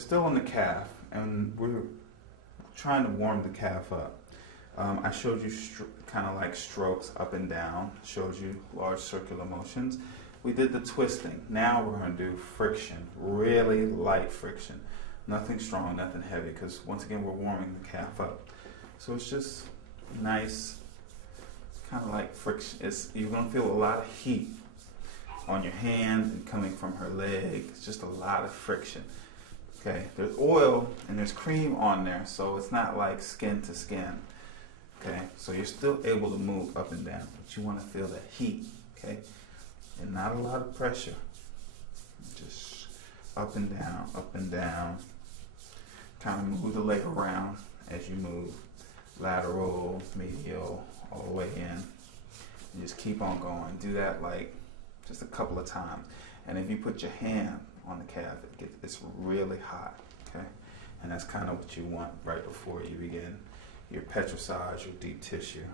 still on the calf, and we're trying to warm the calf up. I showed you kind of like strokes up and down, showed you large circular motions. We did the twisting. Now we're going to do friction, really light friction. Nothing strong, nothing heavy, because once again we're warming the calf up. So it's just nice, kind of like friction. You're going to feel a lot of heat on your hand and coming from her leg. It's just a lot of friction. Okay, there's oil and there's cream on there, so it's not like skin to skin. Okay, so you're still able to move up and down, but you want to feel that heat, okay? And not a lot of pressure. Just up and down. Kind of move the leg around as you move. Lateral, medial, all the way in. And just keep on going. Do that like just a couple of times. And if you put your hand on the calf, it's really hot, okay? And that's kind of what you want right before you begin your petrissage, your deep tissue.